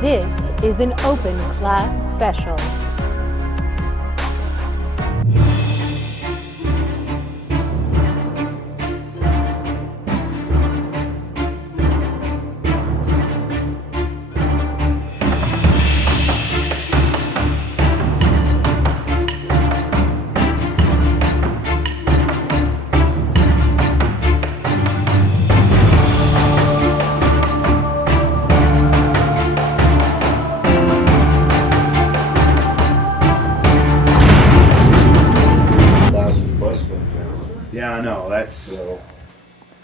This is an open class special. Yeah, I know, that's... So,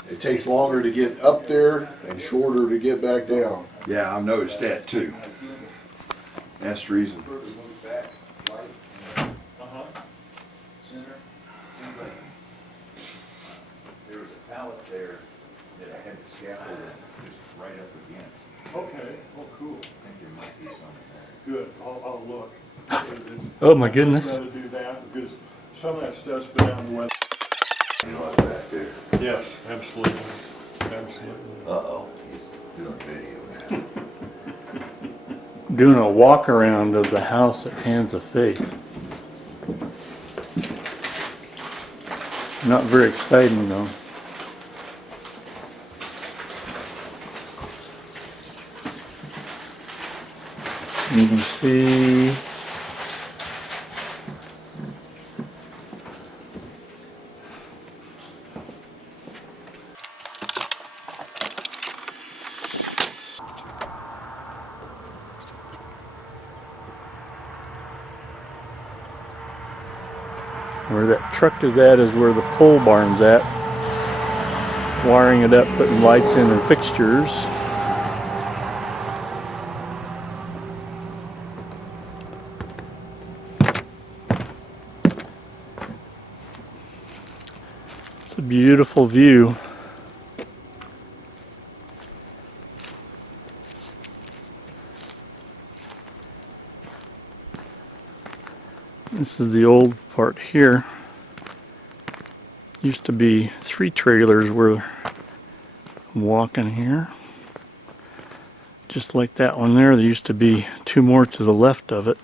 it takes longer to get up there and shorter to get back down. Yeah, I've noticed that too. That's the reason. There was a pallet there that I had the scaffold just right up against. Okay, oh, cool. I think there might be some in Good, I'll look. Oh my goodness. I'd rather do that because some of that stuff's been out in the weather. there. You know, it's back there. Yes, absolutely, absolutely. Uh-oh, he's doing video. Doing a walk around of the house at Hands of Faith. Not very exciting though. You can see where that truck is at is where the pole barn's at. Wiring it up, putting lights in and fixtures. It's a beautiful view. This is the old part here. Used to be 3 trailers where I'm walking here. Just like that one there, there used to be 2 more to the left of it.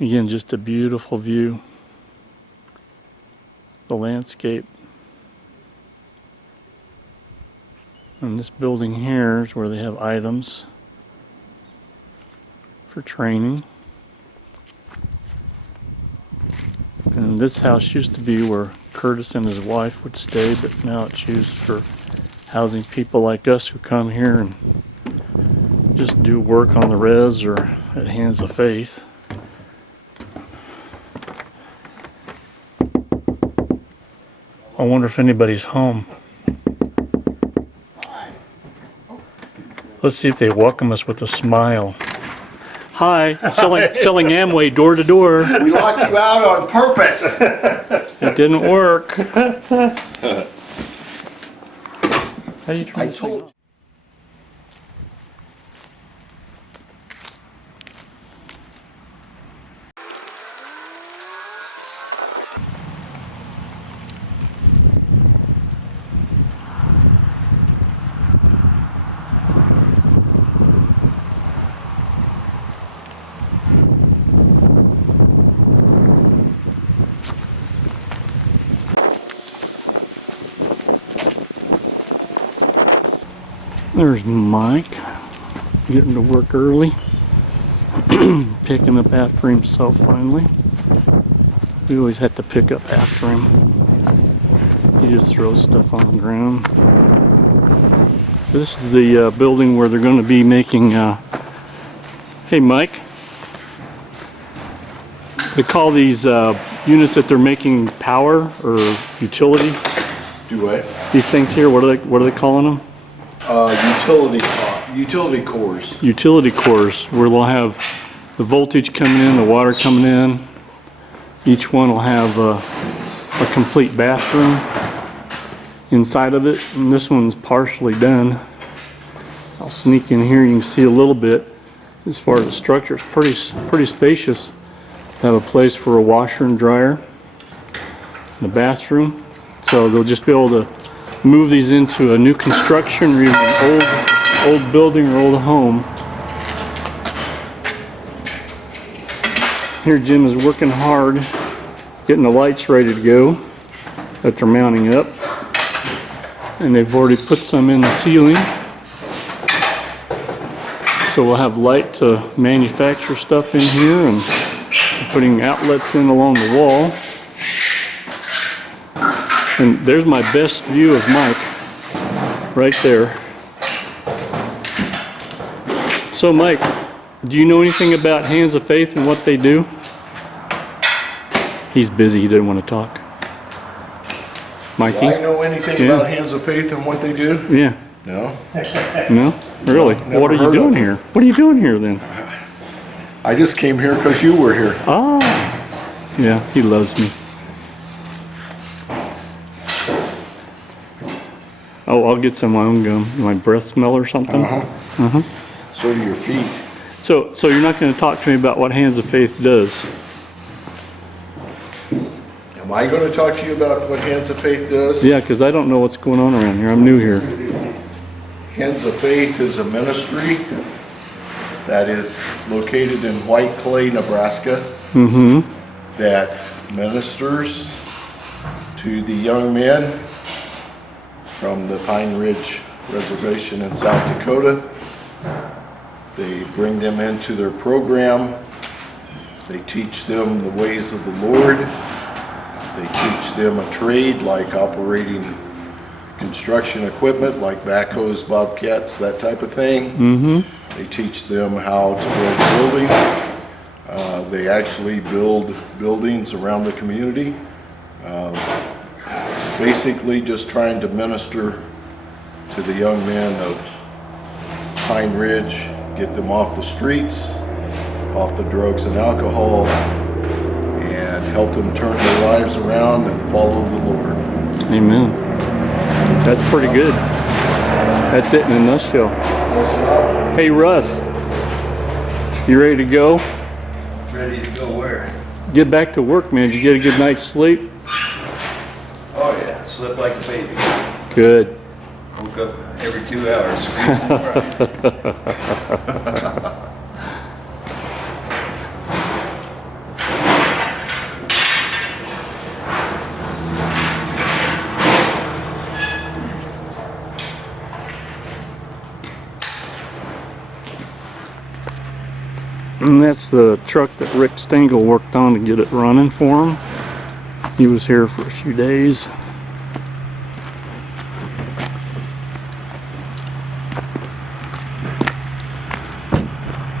Again, just a beautiful view. The landscape. And this building here is where they have items for training. And this house used to be where Curtis and his wife would stay, but now it's used for housing people like us who come here and just do work on the res or at Hands of Faith. I wonder if anybody's home. Let's see if they welcome us with a smile. Hi, selling Amway door to door. We locked you out on purpose. It didn't work. How do you turn I this thing told off? There's Mike, getting to work early, picking up after himself finally. We always had to pick up after him. He just throws stuff on the ground. This is the building where they're going to be making, hey Mike, they call these units that they're making power or utility. Do what? These things here, what are they calling them? Utility cores. Utility cores, where they'll have the voltage coming in, the water coming in. Each one will have a complete bathroom inside of it, and this one's partially done. I'll sneak in here, you can see a little bit as far as the structure. It's pretty spacious. Have a place for a washer and dryer and a bathroom, so they'll just be able to move these into a new construction or even an old building or old home. Here Jim is working hard, getting the lights ready to go that they're mounting up. And they've already put some in the ceiling. So we'll have light to manufacture stuff in here and putting outlets in along the wall. And there's my best view of Mike, right there. So Mike, do you know anything about Hands of Faith and what they do? He's busy, he didn't want to talk. Mikey? Do I know anything Yeah. about Hands of Faith and what they do? Yeah. No. No? Really? Never What are you heard of doing them. here? What are you doing here then? I just came here because you were here. Ah. Yeah, he loves me. Oh, I'll get some of my own gum. My breath smell or something? So do your feet. So you're not going to talk to me about what Hands of Faith does? Am I going to talk to you about what Hands of Faith does? Yeah, because I don't know what's going on around here. I'm new here. Hands of Faith is a ministry that is located in White Clay, Nebraska, that ministers to the young men from the Pine Ridge Reservation in South Dakota. They bring them into their program. They teach them the ways of the Lord. They teach them a trade like operating construction equipment like backhoes, bobcats, that type of thing. They teach them how to build building. They actually build buildings around the community. Basically just trying to minister to the young men of Pine Ridge, get them off the streets, off the drugs and alcohol, and help them turn their lives around and follow the Lord. Amen. That's pretty good. That's it in a nutshell. Hey Russ, you ready to go? Ready to go where? Get back to work, man. Did you get a good night's sleep? Oh yeah, slept like a baby. Good. Woke up every 2 hours. And that's the truck that Rick Stengel worked on to get it running for him. He was here for a few days.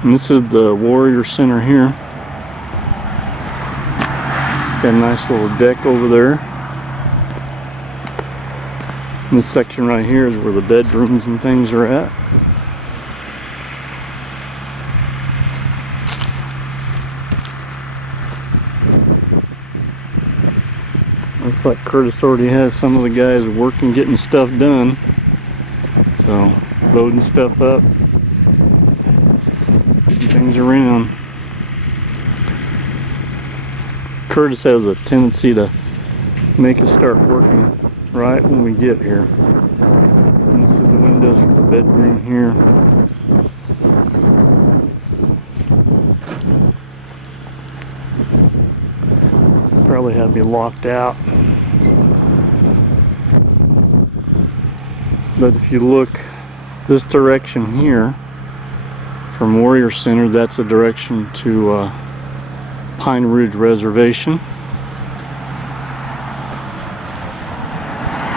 And this is the Warrior Center here. Got a nice little deck over there. And this section right here is where the bedrooms and things are at. Looks like Curtis already has some of the guys working, getting stuff done. So, loading stuff up, getting things around. Curtis has a tendency to make us start working right when we get here. And this is the windows for the bedroom here. Probably have me locked out. But if you look this direction here from Warrior Center, that's a direction to Pine Ridge Reservation.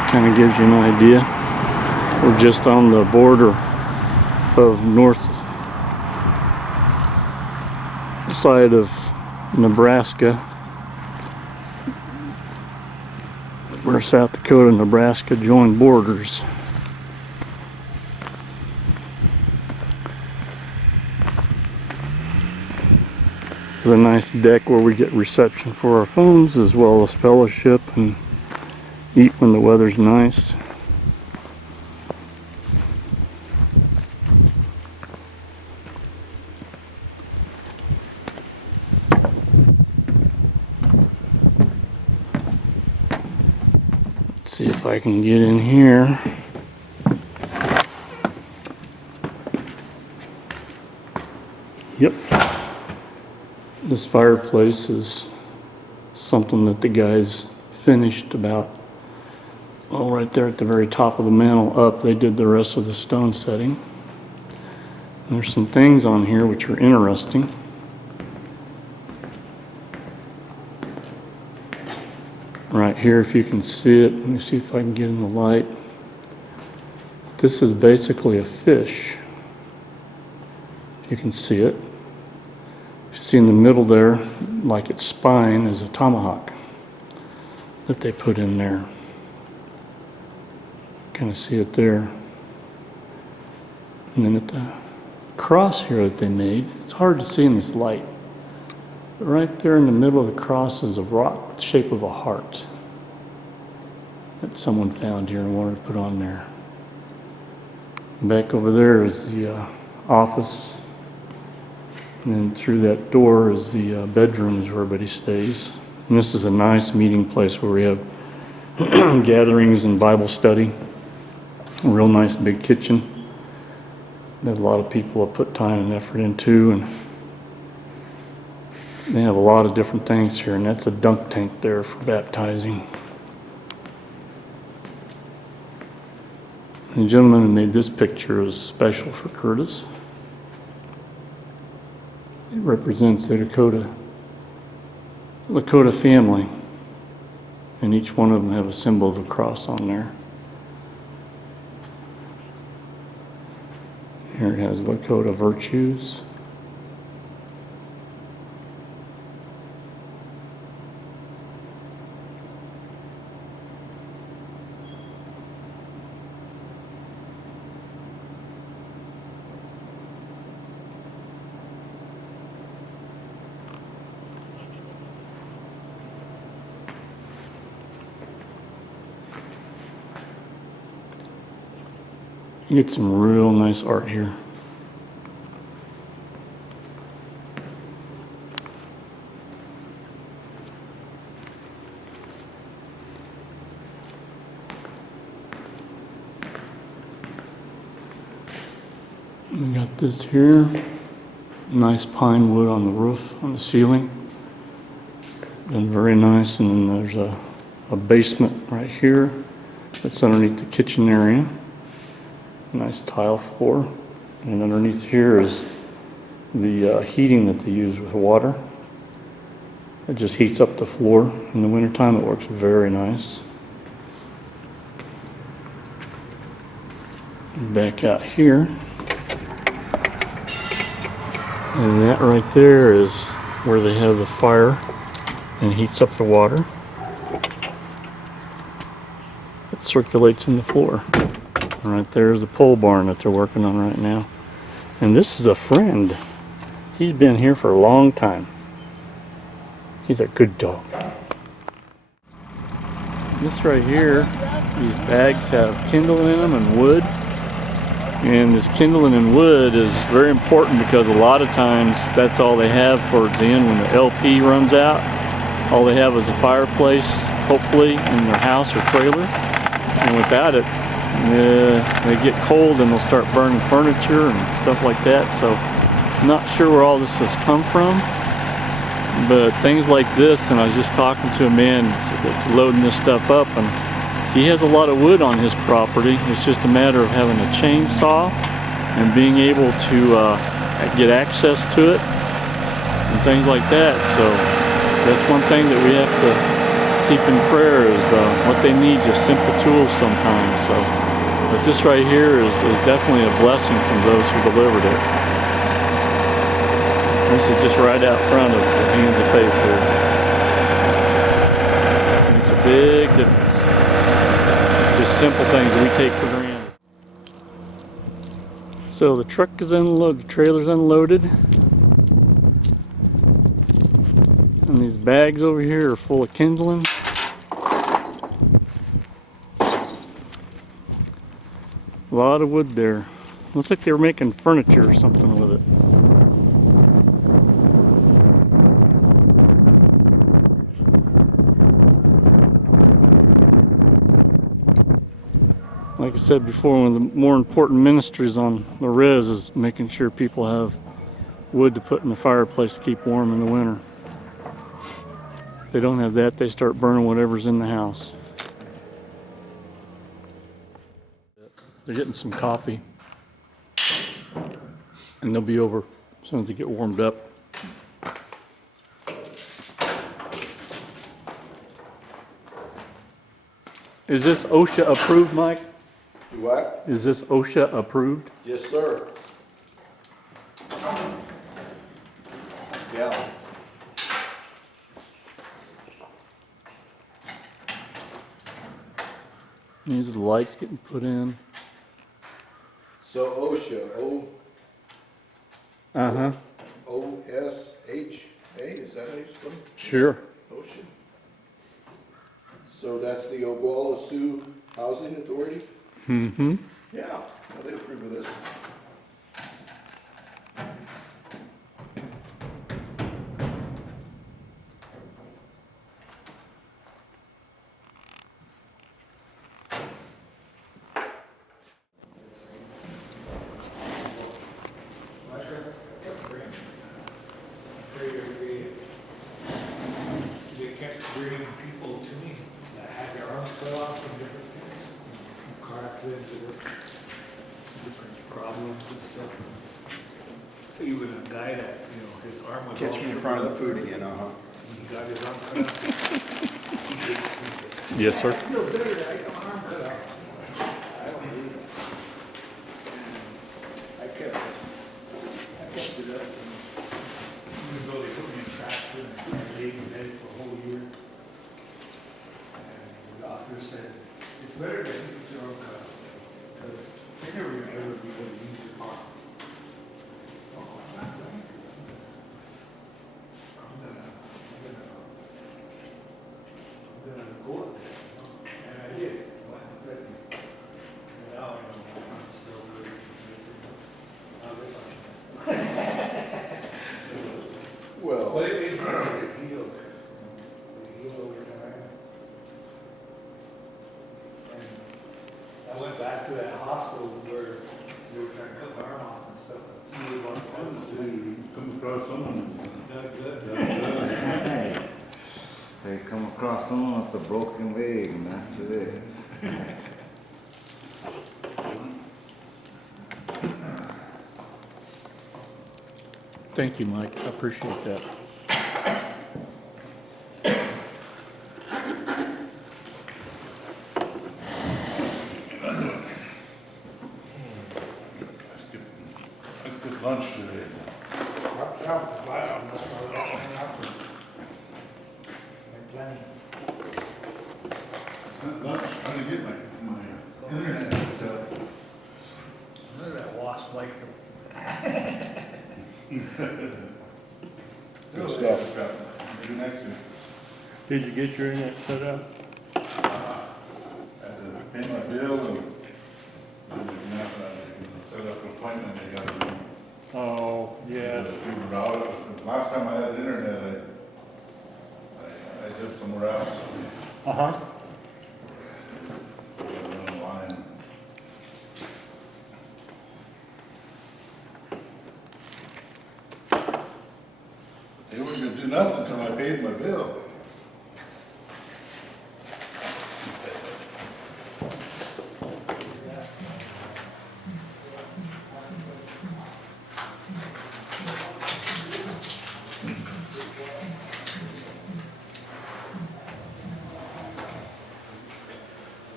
Kind of gives you an idea. We're just on the border of north side of Nebraska, where South Dakota and Nebraska join borders. This is a nice deck where we get reception for our phones as well as fellowship and eat when the weather's nice. Let's see if I can get in here. Yep. This fireplace is something that the guys finished about, well, right there at the very top of the mantel up. They did the rest of the stone setting. And there's some things on here which are interesting. Right here, if you can see it, let me see if I can get in the light. This is basically a fish. If you can see it. If you see in the middle there, like its spine, is a tomahawk that they put in there. Kind of see it there. And then at the cross here that they made, it's hard to see in this light. But right there in the middle of the cross is a rock with the shape of a heart that someone found here and wanted to put on there. Back over there is the office. And then through that door is the bedrooms where everybody stays. And this is a nice meeting place where we have gatherings and Bible study. A real nice big kitchen that a lot of people have put time and effort into. And they have a lot of different things here. And that's a dunk tank there for baptizing. The gentleman who made this picture is special for Curtis. It represents the Lakota family, and each one of them have a symbol of a cross on there. Here it has Lakota virtues. You get some real nice art here. We got this here, nice pine wood on the roof, on the ceiling. Done very nice. And then there's a basement right here that's underneath the kitchen area. Nice tile floor, and underneath here is the heating that they use with water. It just heats up the floor. In the wintertime, it works very nice. Back out here, and that right there is where they have the fire and heats up the water. It circulates in the floor. Right there's the pole barn that they're working on right now. And this is a friend. He's been here for a long time. He's a good dog. This right here, these bags have kindling in them and wood. And this kindling and wood is very important because a lot of times that's all they have towards the end when the LP runs out. All they have is a fireplace, hopefully, in their house or trailer. And without it, they get cold and they'll start burning furniture and stuff like that. So I'm not sure where all this has come from, but things like this, and I was just talking to a man that's loading this stuff up, and he has a lot of wood on his property. It's just a matter of having a chainsaw and being able to get access to it and things like that. So that's one thing that we have to keep in prayer is what they need, just simple tools sometimes. So. But this right here is definitely a blessing from those who delivered it. This is just right out front of the Hands of Faith here. It's a big difference. Just simple things we take for granted. So the truck is unloaded, the trailer's unloaded. And these bags over here are full of kindling. A lot of wood there. Looks like they were making furniture or something with it. Like I said before, one of the more important ministries on the res is making sure people have wood to put in the fireplace to keep warm in the winter. If they don't have that, they start burning whatever's in the house. They're getting some coffee, and they'll be over as soon as they get warmed up. Is this OSHA approved, Mike? Do what? Is this OSHA approved? Yes, sir. Yeah. These are the lights getting put in. So OSHA, Uh-huh. OSHA, is that how you spell it? Sure. OSHA? So that's the Oglala Sioux Housing Authority? Mm-hmm. Yeah, well, they approve of this. They kept bringing people to me that had their arms cut off and different things, from car accidents or different problems and stuff. Even a guy that, his arm was. Catch me in front of the food again, uh-huh. He got his arm cut off. Yes, sir. I feel better that I got my arm cut off. I don't believe it. I kept it up. Even though they put me in traction and I laid in bed for a whole year. And the doctor said, it's better that you get your arm cut off. Because they never gonna ever be able to use your arm. Oh, I'm not going to. I'm gonna go up there. And I did. Went and threatened me. And now, I'm still really. Now this Well, But it healed. It healed over time. And I went back to that hospital where they were trying to cut my arm off and stuff. And see what Come across someone. done good. They come across someone with a broken leg and that's it. Thank you, Mike. I appreciate that. That's good lunch today. Watch out, wow, that's why that's hanging out. And plenty. Spent lunch trying to get my internet hooked up. Look at that wasp like them. good stuff. Maybe next week. Did you get your internet set up? I had to pay my bill and set up an appointment, they got to Oh, yeah. figure out it. Because last time I had internet, I lived somewhere else. Uh-huh. Online. They weren't gonna do nothing until I paid my bill.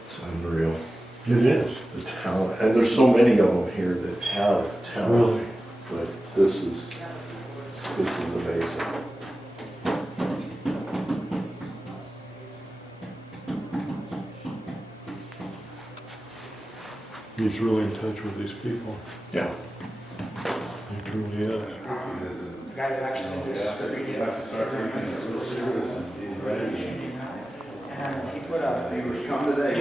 It's unreal. It is. The talent, and there's so many of them here that have talent. Really? But this is amazing. He's really in touch with these people. Yeah. He really is. The guy that actually just read it. have to start taking it real serious and being ready. And he put a, Come today.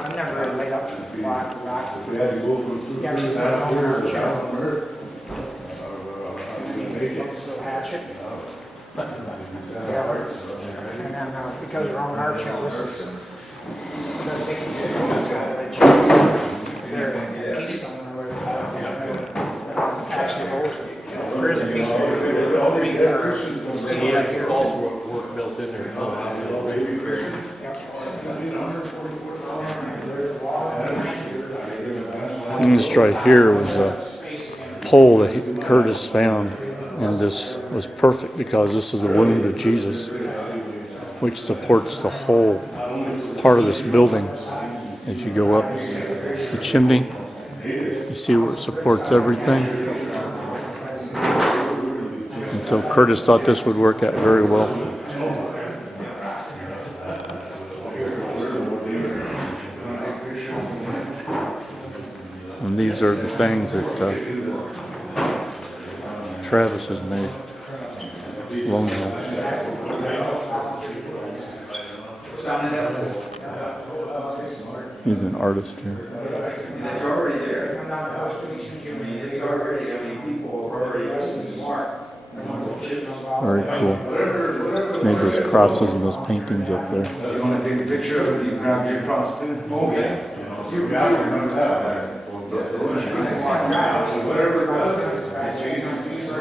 I've never really laid up a rock. We had to go through Yeah, three she and a half went home years and without a murder. So hatchet. Yeah. And then because we're on our show, this is. And this right here was a pole that Curtis found, and this was perfect because this is the wound of Jesus, which supports the whole part of this building. As you go up the chimney, you see where it supports everything. And so Curtis thought this would work out very well. And these are the things that Travis has made. Lone Hill. He's an artist here. It's already there. I mean, it's already, people are already smart. Very cool. Made those crosses and those paintings up there. You wanna take a picture of it, you grab your cross too? Okay. You got it, no doubt. Whatever it does, it changes the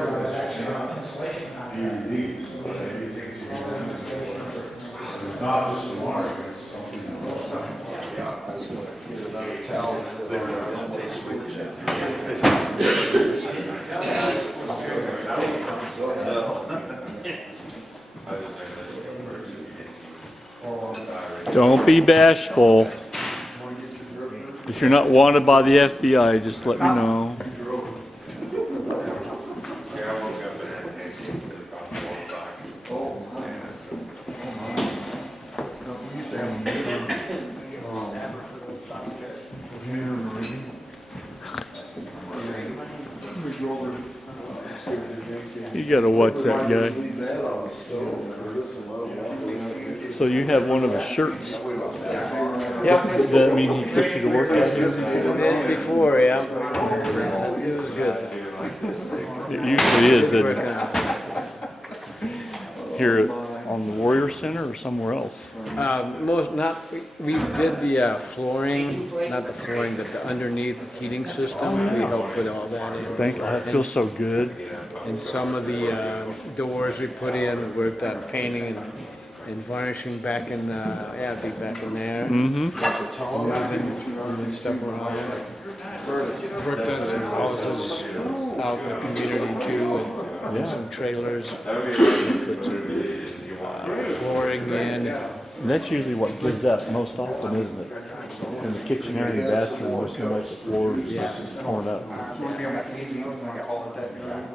redeems. It's not just a mark, it's something else. Don't be bashful. If you're not wanted by the FBI, just let me know. You gotta watch that guy. So you have one of his shirts. Yep, Does that mean he put you to work out here? did before, yeah. It was good. It usually is, isn't Working it? out. Here on the Warrior Center or somewhere else? We did the flooring, not the flooring, but the underneath heating system. We helped put all that in. I feel so good. And some of the doors we put in, worked on painting and varnishing back in, be back in there. Mm-hmm. Moving stuff around. Worked on some houses out in the community too, and some trailers. Put some flooring in. And that's usually what gives out most often, isn't it? In the kitchen area and bathroom, where it seems like the floor is just torn up.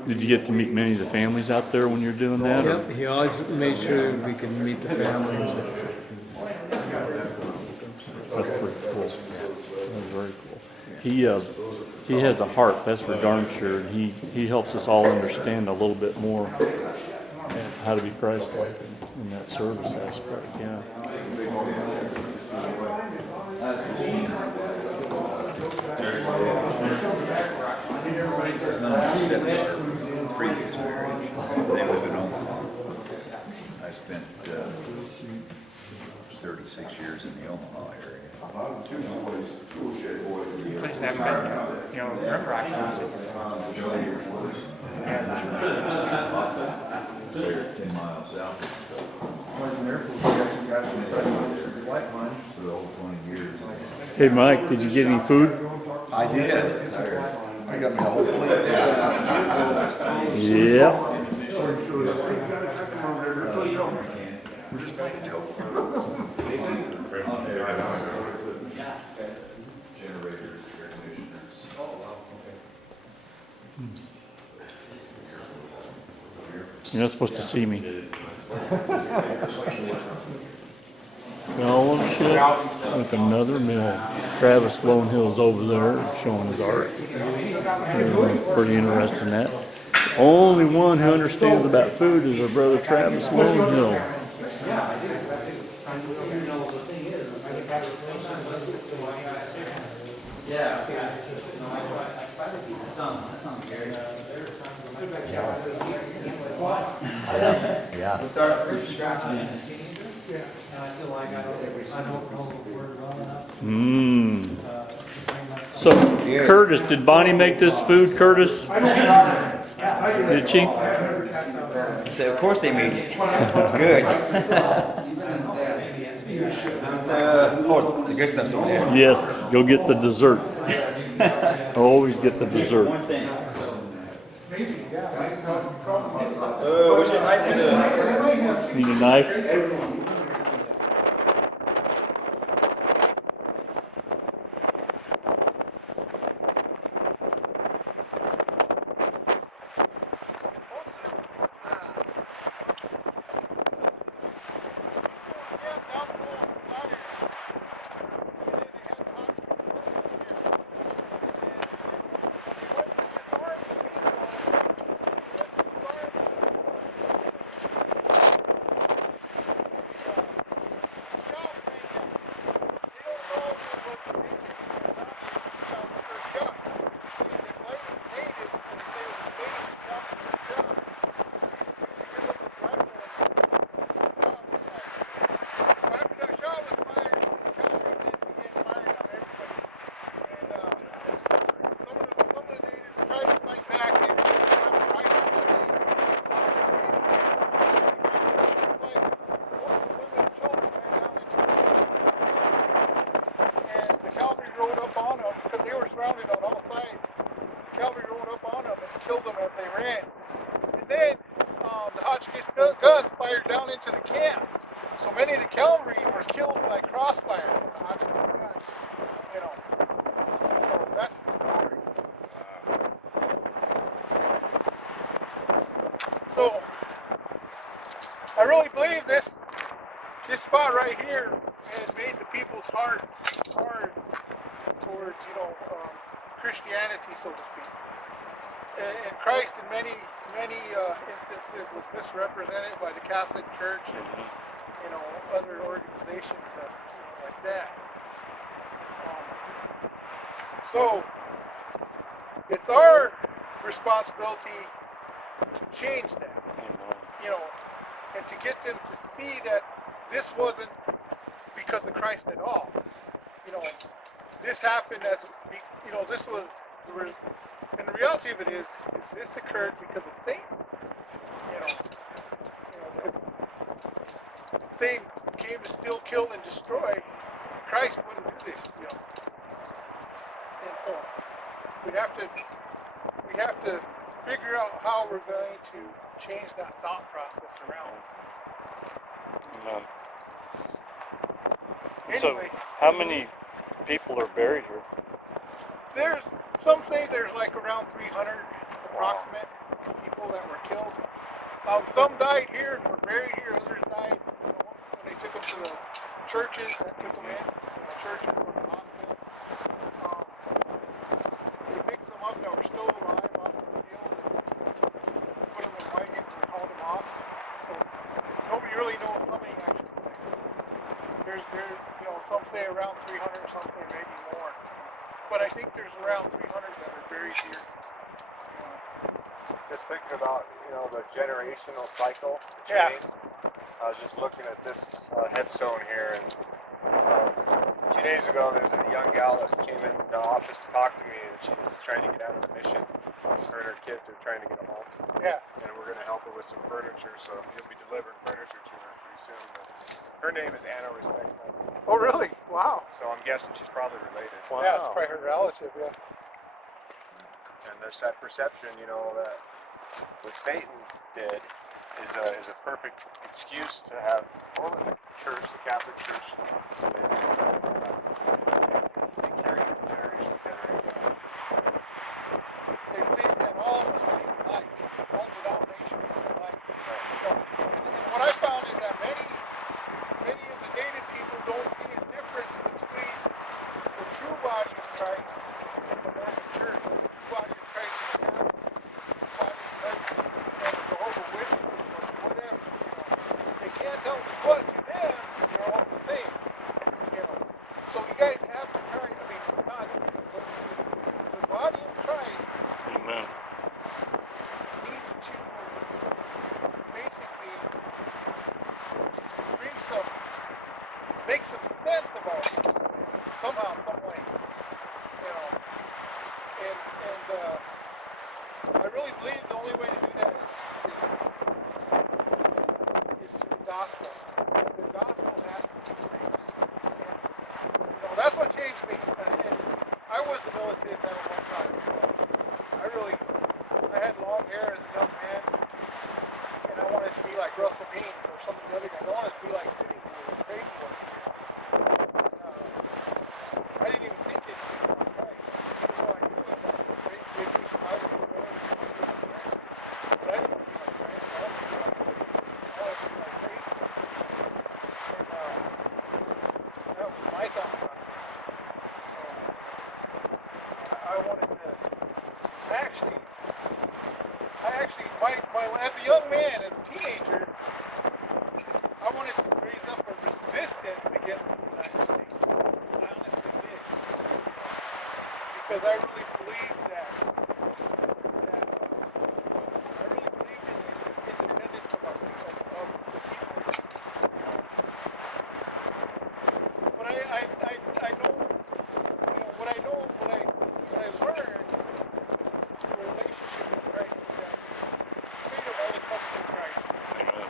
Did you get to meet many of the families out there when you're doing that? or- Yep, he always made sure we could meet the families. That's pretty cool. That's very cool. He has a heart, that's for darn sure. He helps us all understand a little bit more how to be Christ-like in that service aspect, yeah. Previous marriage, they live in Omaha. I spent 36 years in the Omaha area. I just haven't been, river activity. They're 10 miles south. For over 20 years. Hey Mike, did you get any food? I did. I got my whole plate. Yep. We're just playing a joke. Generators, air conditioners. You're not supposed to see me. All them shit with another mill. Travis Lone Hill's over there showing his art. Everyone's pretty interested in that. Only one who understands about food is our brother Travis Lone Hill. Yeah. Mmm. So, Curtis, did Bonnie make this food, Curtis? Did she? So of course they made it. It's good. The good stuff's over there. Yes, go get the dessert. Always get the dessert. One thing. Maybe, yeah, that's probably. What's your knife for the? Need a knife? Surrounded on all sides. The cavalry rolled up on them and killed them as they ran. And then the Hotchkiss guns fired down into the camp. So many of the cavalry were killed by crossfire from the Hotchkiss guns. You know. So that's the story. So I really believe this spot right here has made the people's hearts hard towards, Christianity, so to speak. And Christ, in many instances, was misrepresented by the Catholic Church and other organizations like that. So it's our responsibility to change that, and to get them to see that this wasn't because of Christ at all. This happened and the reality of it is this occurred because of Satan. Because Satan came to steal, kill, and destroy. Christ wouldn't do this, And so we have to figure out how we're going to change that thought process around. Anyway, So, how many people are buried here? Some say there's like around 300 approximate people that were killed. Some died here and were buried here. Others died when they took them to the churches that took them in. The churches or the hospital. They picked them up that were still alive off the field and put them in wagons and hauled them off. So nobody really knows how many actually died. There's some say around 300, some say maybe more. But I think there's around 300 that are buried here. Just thinking about, the generational cycle, the Yeah. chain. I was just looking at this headstone here, and 2 days ago there's a young gal that came in the office to talk to me, and she was trying to get out of the mission. Her and her kids are trying to get home. Yeah. And we're going to help her with some furniture, so you'll be delivering furniture to her pretty soon. But her name is Anna Respects Night. Oh, really? Wow. So I'm guessing she's probably related. Yeah, it's probably her relative, yeah. And there's that perception, that what Satan did is a perfect excuse to have the church, the Catholic Church, they carry it from generation to generation. They think that all of us think alike, all denominations are alike. And what I found is that many of the native people don't see a difference between the true body of Christ and the Mormon Church, or the true body of Christ and the Catholic, the body of Christ and the Jehovah's Witnesses, or whatever. They can't tell us what to them, they're all the same. So you guys have to try, the body of Christ Amen. needs to basically make some sense about it somehow, some way. And I really believe the only way to do that is through the gospel. The gospel has to be preached. And, that's what changed me. And I I was a military vet at one time. I had long hair as a young man, and I wanted to be like Russell Means or some of the other guys. I wanted to be like City Boy, the crazy one. I didn't even think it on Christ. Even though I knew that I was going to Christ. But I didn't want to be like Christ. I wanted to be like City Boy. I wanted to be like crazy. And that was my thought process. So I wanted to. As a young man, as a teenager, I wanted to raise up a resistance against the United States. I honestly did. Because I really believed that I really believed in the independence of our people. But I know, what I learned through a relationship with Christ is that freedom only comes through Christ. Amen.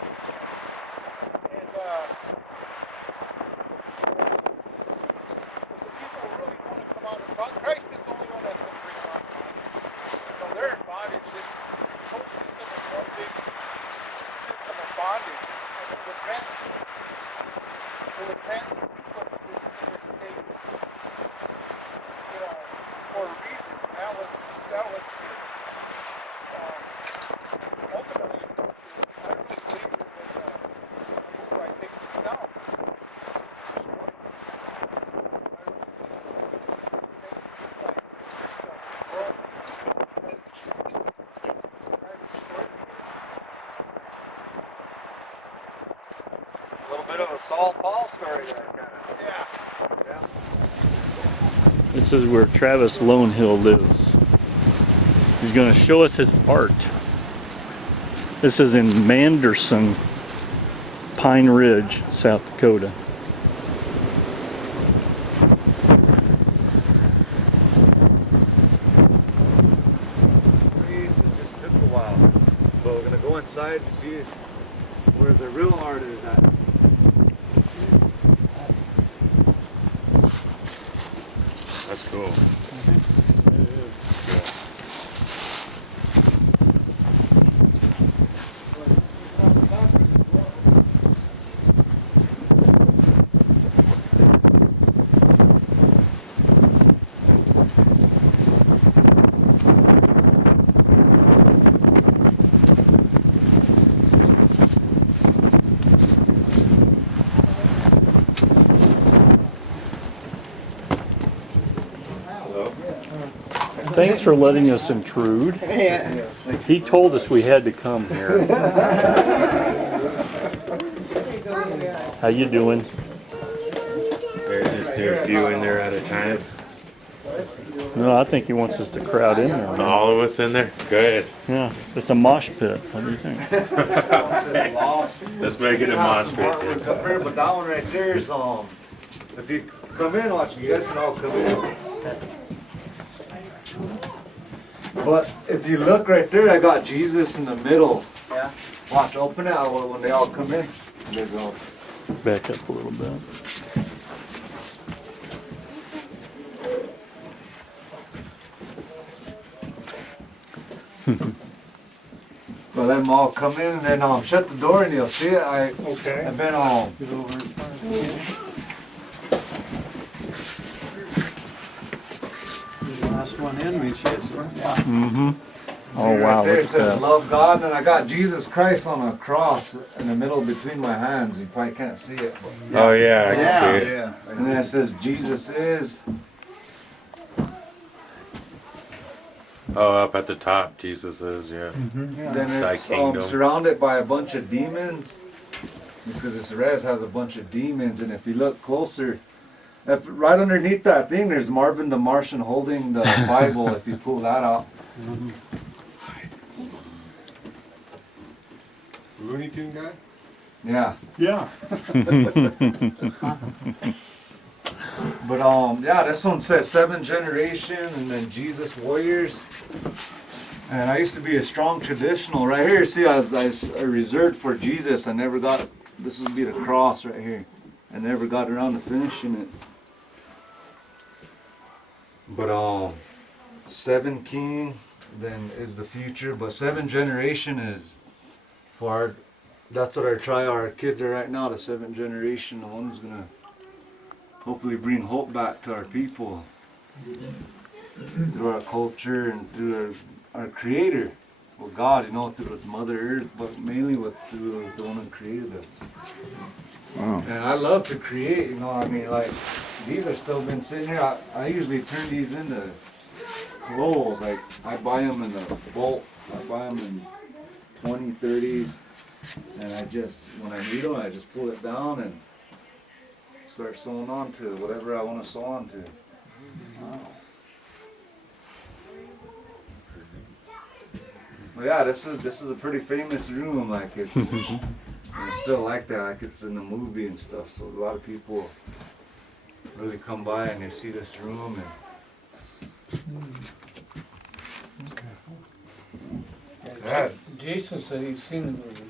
And the people really want to come out of bondage. Christ is the only one that's going to bring them out of bondage. They're in bondage. This whole system is one big system of bondage. And it was meant to keep us in this state, for a reason. That was to ultimately, I really believe it was a move by Satan himself to destroy us. Satan utilized this system, this worldly system, to try to destroy people. A little bit of a Saul Paul story there, kind of. Yeah. This is where Travis Lonehill lives. He's going to show us his art. This is in Manderson, Pine Ridge, South Dakota. It just took a while, but we're gonna go inside and see where the real art is at. That's cool. Thanks for letting us intrude. He told us we had to come here. How you doing? Just do a few in there at a time. No, I think he wants us to crowd in there. All of us in there? Good. Yeah, it's a mosh pit. What do you think? Let's make it a mosh pit. Artwork up here, but that one right there is if you come in, watch, you guys can all come in. But if you look right there, I got Jesus in the middle. Yeah. Watch, open it when they all come in. There's all. Back up a little bit. But let them all come in and then shut the door and you'll see it. Okay. I've been Last one in, we should. Mm-hmm. Oh right wow, there, look it at says that. love God, and I got Jesus Christ on a cross in the middle between my hands. You probably can't see it. But Oh yeah, I can see it. yeah. And then it says Jesus is. Oh, up at the top, Jesus is, yeah. Then Thy it's kingdom. surrounded by a bunch of demons, because this res has a bunch of demons, and if you look closer, right underneath that thing, there's Marvin the Martian holding the Bible. If you pull that out. Looney Tune guy? Yeah. Yeah. But yeah, this one says 7th generation, and then Jesus warriors. And I used to be a strong traditional. Right here, see, I reserved for Jesus. I never got. This would be the cross right here. I never got around to finishing it. But 7 king then is the future, but 7 generation is for our, that's what our kids are right now, the 7th generation, the one who's gonna hopefully bring hope back to our people through our culture and through our creator, with God, you know, through Mother Earth, but mainly through the one who created us. Wow. And I love to create, you know, I mean, like, these are still been sitting here. I usually turn these into clothes. Like, I buy them in the bulk. I buy them in 20, 30s. And I just, when I need them, I just pull it down and start sewing on to whatever I want to sew on to. Wow. Well, yeah, this is a pretty famous room. Like, it's, and it's still like that. Like, it's in the movie and stuff. So a lot of people really come by and they see this room. And yeah. Jason said he's seen the movie.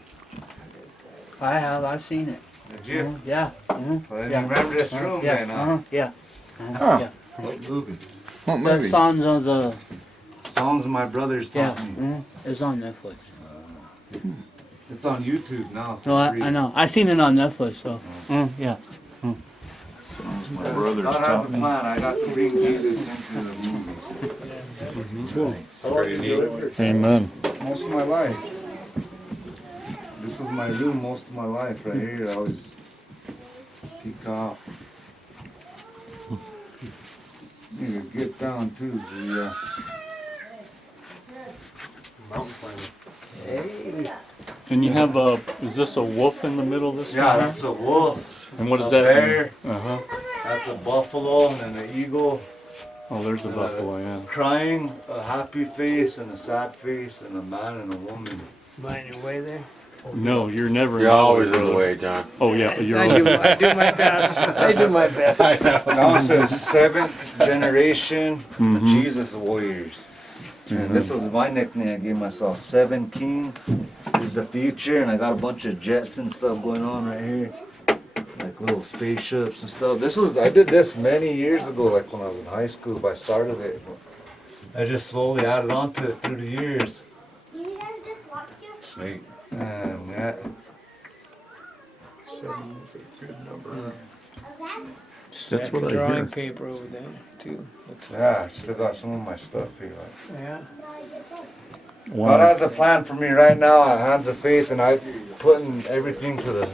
I have. I've seen it. Did you? Yeah. Well, I didn't remember this room Yeah. then, huh? Yeah. Huh. Yeah. What movie? What The movie? Sons of the. Songs my brothers Yeah. taught me. It's on Netflix. It's on YouTube now. No, I know. I seen it on Netflix. So. Yeah. Songs my brothers God has taught a me. plan. I got to bring Jesus into the movies. Cool. I worked in delivery Amen. most of my life. This was my room most of my life right here. I always peek off. Need to get down too. Yeah. Mountain climber. And you have is this a wolf in the middle of this Yeah, one? that's a wolf. And what is a that? bear. Uh-huh. That's a buffalo and an eagle. Oh, there's the And buffalo, yeah. Crying, a happy face and a sad face, and a man and a woman. Am I in your way there? No, you're never You're always in the brother. way, John. Oh, yeah, you're I do my best. I do my best. Now it says 7th generation Jesus warriors. And this was my nickname I gave myself. 7 King is the future, and I got a bunch of jets and stuff going on right here. Like little spaceships and stuff. I did this many years ago, like when I was in high school, but I started it. I just slowly added on to it through the years. Sweet. And that, 7 is a good number. That's what I Drawing hear. paper over there too. yeah, I still got some of my stuff here. Like. Yeah. God Wow. has a plan for me right now, hands of faith, and I'm putting everything to the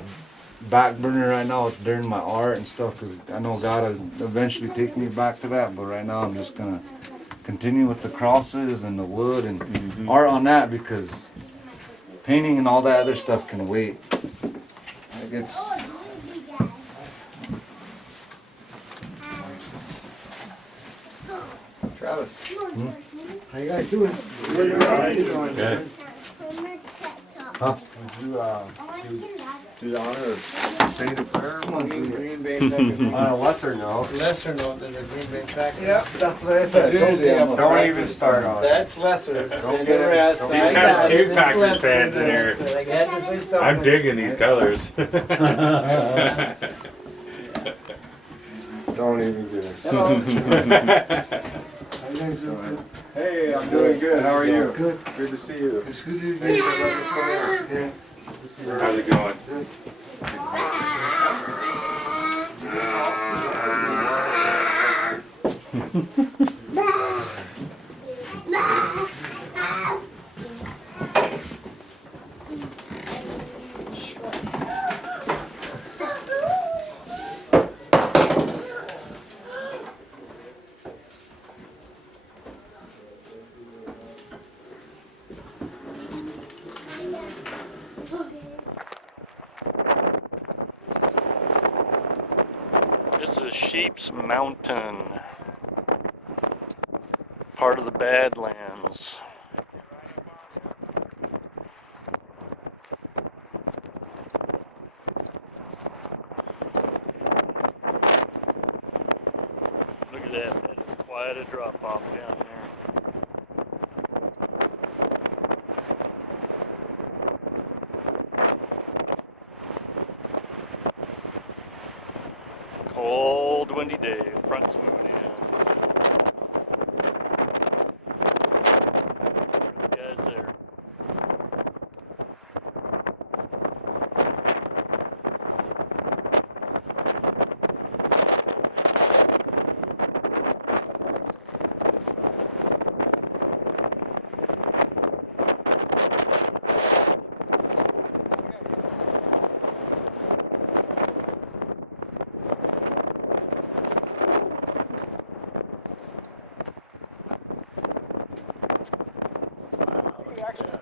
back burner right now during my art and stuff, because I know God will eventually take me back to that, but right now I'm just gonna continue with the crosses and the wood and art on that, because painting and all that other stuff can wait. Like it's Travis. how you guys doing? How you doing? Good. Huh? Do the honor of saying a prayer. Green Bay Packers. On a lesser note. Lesser note than the Green Bay Packers. Yep, that's what I said. Don't even start on it. That's lesser. Don't Take get a it. rest. Don't I get it. got Two it. It's Packers lesser fans in than here. that. I had to say something. I'm digging these colors. Don't even do it. Hello. Hey, I'm doing good. How are you? Good. Good to see you. It's good to be back. Yeah. How's it going? This is Sheep's Mountain, part of the Badlands. Look at that, that is quite a drop off down there. Cold, windy day, front's moving in. actually